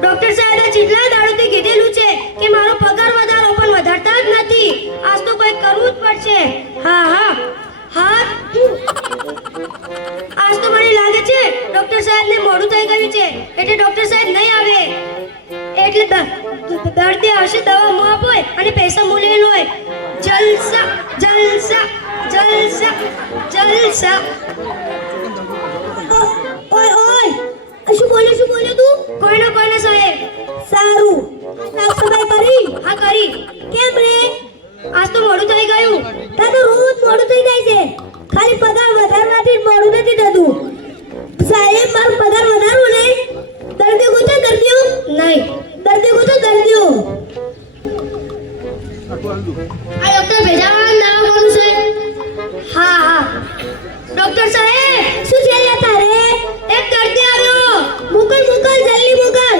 Doctor સાહેબે કેટલા દાડોથી કીધેલું છે કે મારો પગાર વધારો પણ વધારતા જ નથી. આજ તો કંઈક કરવું જ પડશે. હા હા હા આજ તો મને લાગે છે ડોક્ટર સાહેબને મોડું થઈ ગયું છે એટલે ડોક્ટર સાહેબ નહીં આવે. એટલે દર્દી આવશે, દવા હું આપો અને પૈસા હું લઈ લો. જલસા જલસા જલસા જલસા. ઓય ઓય શું બોલ્યો તું? કોઈને સાહેબ. સારું, સાફ સફાઈ કરી? હા કરી. કેમ રે? આજ તો મોડું થઈ ગયું. તારું રોજ મોડું થઈ જાય છે. ખાલી પગાર વધારવાથી મોડું નથી થતું. સાહેબ મારો પગાર વધારવો ને. દર્દી ગોતો દર્દીઓ નહીં, દર્દી ગોતો દર્દીઓ. આ ડોક્ટર ભેજાવાળા નામ કોનું છે? હા હા ડોક્ટર સાહેબ શું છે તારે? એક દર્દી આવ્યો. મોકલ જલ્દી મોકલ.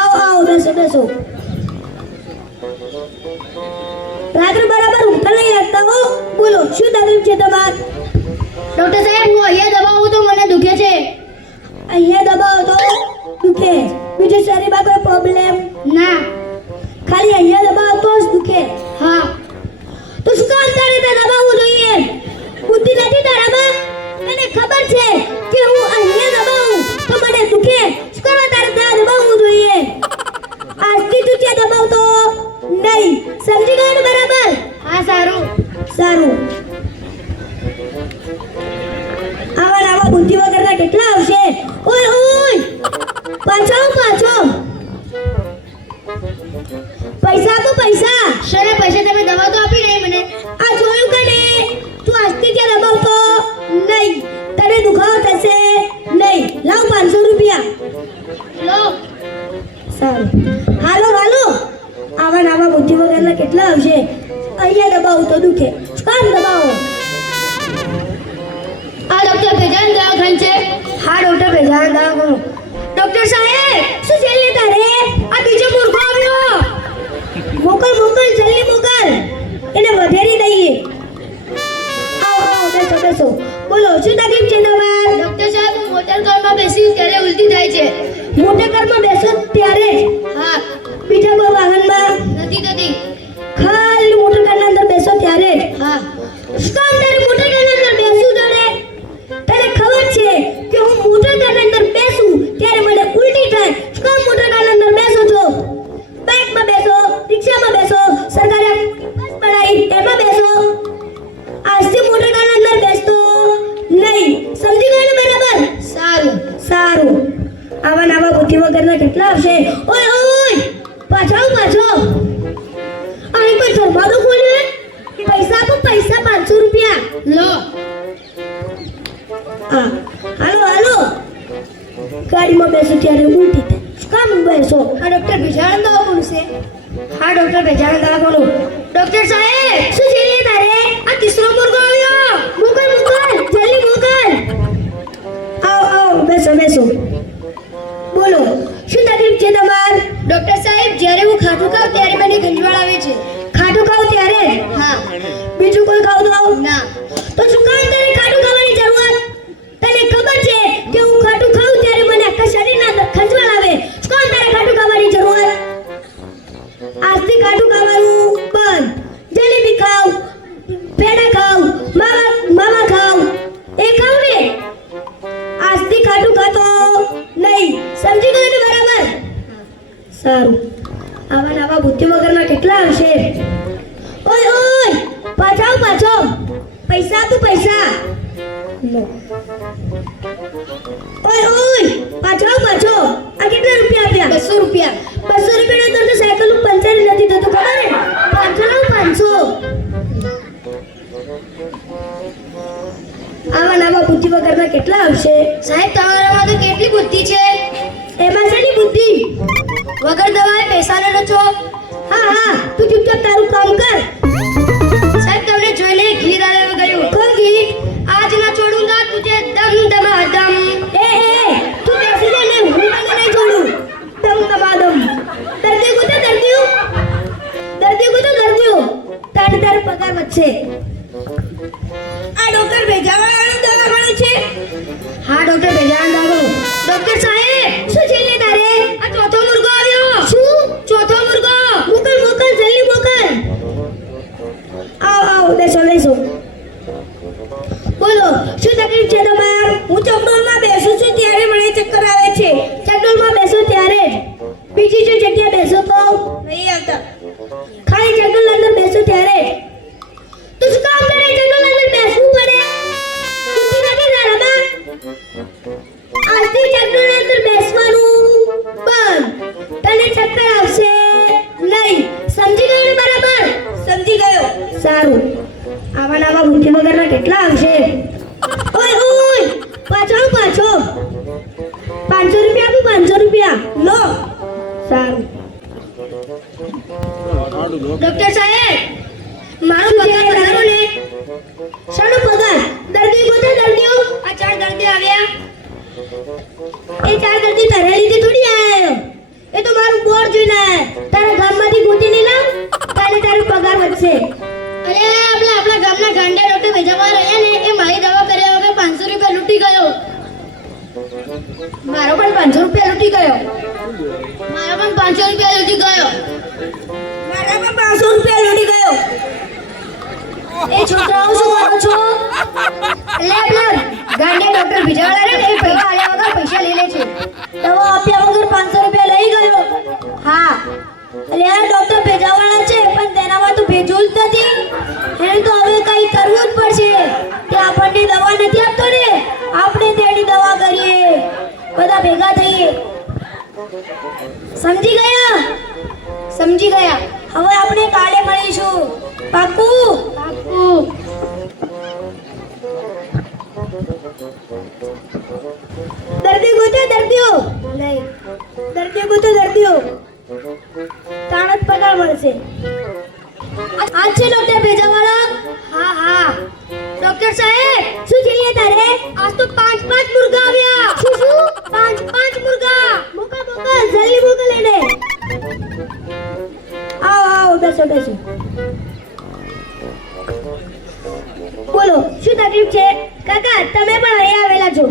આવો બેસો. રાત્રે બરાબર ઊંઘતા નહીં લાગતા હો. બોલો શું તકલીફ છે તમાર? ડોક્ટર સાહેબ હું અહીંયા દબાવું તો મને દુખે છે. અહીંયા દબાવો તો દુખે? બીજું શરીરમાં કોઈ પ્રોબ્લેમ? ના, ખાલી અહીંયા દબાવો તો જ દુખે. હા તો શું કામ તારે દબાવવું જોઈએ? બુદ્ધિ નથી તારામાં? તને ખબર છે કે હું અહીંયા દબાવું તો મને દુખે. શું કરવા તારે ત્યાં દબાવવું જોઈએ? આજથી તું ત્યાં દબાવતો નહીં. સમજી ગયો ને બરાબર? હા સારું. આવા બુદ્ધિ વગરના કેટલા આવશે? ઓય પાછો પૈસા આપો પૈસા. શરે પૈસા તમે દવા તો આપી નહીં મને. આ જોયું કે ને તું આજથી ત્યાં દબાવતો નહીં. તને દુખાવો થશે નહીં. લાવ 500 રૂપિયા. લો. સારું હાલો આવા બુદ્ધિ વગરના કેટલા આવશે? અહીંયા દબાવું તો દુખે. કામ દબાવો. આ ડોક્ટર ભેજાન દવાખાન છે? હા ડોક્ટર ભેજાન દવાખાનું. ડોક્ટર સાહેબ શું છે તારે? આ બીજો મૂર્ખો આવ્યો. મોકલ જલ્દી મોકલ. એને વધેરી દઈએ. આવો બેસો. બોલો શું તકલીફ છે તમાર? ડોક્ટર સાહેબ હું મોટર કારમાં બેસી ત્યારે ઉલટી થાય છે. મોટર કારમાં બેસો ત્યારે? હા. બીજા કોઈ વાહનમાં નથી? ખાલી મોટર કારના અંદર બેસો ત્યારે? હા. શું તારે મોટર કારના અંદર બેસવું જોડે? તને ખબર છે કે હું મોટર કારના અંદર બેસું ત્યારે મને ઉલટી થાય. શું મોટર કારના અંદર બેસો છો? બાઇકમાં બેસો, રિક્ષામાં બેસો, સરકારી બસ બનાવી એમાં બેસો. આજથી મોટર કારના અંદર બેસતો નહીં. સમજી ગયો ને બરાબર? સારું. આવા બુદ્ધિ વગરના કેટલા આવશે? ઓય પાછો. અહીં કોઈ જમાડો ખોલ્યો? પૈસા આપો પૈસા. 500 રૂપિયા લો. હાલો ગાડીમાં બેસો ત્યારે ઉલટી થાય. કામ બેસો. આ ડોક્ટર ભેજાણ દવાખાનું છે? હા ડોક્ટર ભેજાણ દવાખાનું. ડોક્ટર સાહેબ શું છે તારે? આ તીસરો મુર્ગો આવ્યો. મોકલ જલ્દી મોકલ. આવો બેસો. બોલો શું તકલીફ છે તમાર? ડોક્ટર સાહેબ જ્યારે હું ખાટું ખાઉં ત્યારે મને ગંજવાળ આવે છે. ખાટું ખાઉં ત્યારે? હા. બીજું કોઈ ખાવ તો? ના. તો શું કામ તારે ખાટું ખાવાની જરૂર? તને ખબર છે કે હું ખાટું ખાઉં ત્યારે મને આખા શરીરના અંદર ખંજવાળ આવે. શું કામ તારે ખાટું ખાવાની જરૂર? આજથી ખાટું ખાવાનું બંધ. જલેબી ખાવ, પેડા ખાવ, માવા ખાવ એ ખાવ ને. આજથી ખાટું ખાતો નહીં. સમજી ગયો ને બરાબર? સારું. આવા બુદ્ધિ વગરના કેટલા આવશે? ઓય પાછો. પૈસા આપો પૈસા. લો. ઓય પાછો. આ કેટલા રૂપિયા આપ્યા? 200 રૂપિયા. 200 રૂપિયાનો તો સાયકલનું પંચર નથી થતું ખબર ને? 500. આવા બુદ્ધિ વગરના કેટલા આવશે? સાહેબ તમારામાં તો કેટલી બુદ્ધિ છે. એમાં શેની બુદ્ધિ? વગર દવાએ પૈસા લે છો. હા તું ચૂપચાપ તારું કામ કર. સાહેબ તમને જોઈને ઘી દાલે ગયું. કોણ ગીત? આજ ના છોડુંગા તુજે દમ દમાદમ. તું બેસી જા ને હું તને નહીં છોડું. દમ દમાદમ. દર્દી ગોતો દર્દીઓ તારે પગાર વધશે. આ ડોક્ટર ના લો સારું ડોક્ટર સાહેબ મારો પગાર વધારો ને શાનો પગાર દર્દી ગોતે દર્દીઓ આ 4 દર્દી આવ્યા એ 4 દર્દી તારે લીધે થોડી આયો એ તો મારું બોર જોઈને આયા તારા ગામમાંથી ગોતીને લાવ કાલે તારો પગાર વધશે અરે આપણા ગામના ગાંડા ડોક્ટર ભેજાવા રહ્યા ને એ મારી દવા કર્યા વગર 500 રૂપિયા લૂંટી ગયો. મારો પણ 500 રૂપિયા લૂંટી ગયો મારા પણ 500 રૂપિયા લૂંટી ગયો. મારા પણ 500 રૂપિયા લૂંટી ગયો એ છોકરાઓ શું કરો છો લે ગાંડા ડોક્ટર ભેજાવાળા રે એ પૈસા આલ્યા વગર પૈસા લઈ લે છે દવા આપ્યા વગર 500 રૂપિયા લઈ ગયો હા અરે આ ડોક્ટર ભેજાવાળા છે પણ તેનામાં તો ભેજું જ નથી એને તો હવે કંઈ કરવું જ પડશે તે આપણને દવા નથી આપતો ને આપણે તેની દવા કરીએ બધા ભેગા થઈએ સમજી ગયા હવે આપણે કાલે મળીશું પાક્કું દર્દી ગોતે દર્દીઓ નહીં દર્દી ગોતે દર્દીઓ તાણ જ પગાર મળશે આજ છે ડોક્ટર ભેજાવાળા હા ડોક્ટર સાહેબ શું જોઈએ તારે આજ તો 5 મુર્ગા આવ્યા શું 5 મુર્ગા મોકલ જલ્દી મોકલ એને આવો બેસો બોલો શું તકલીફ છે કાકા તમે પણ અહીં આવેલા છો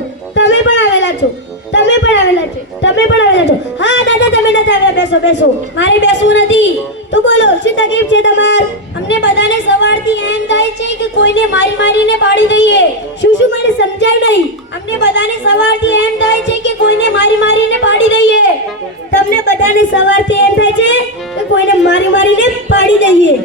હા દાદા તમે નથી આવ્યા બેસો મારે બેસવું નથી તો બોલો શું તકલીફ છે તમાર અમને બધાને સવારથી એમ થાય છે કે કોઈને મારીને પાડી દઈએ શું મને સમજાય નહીં અમને બધાને સવારથી એમ થાય છે કે કોઈને મારીને પાડી દઈએ તમને બધાને સવારથી એમ થાય છે કે કોઈને મારીને પાડી દઈએ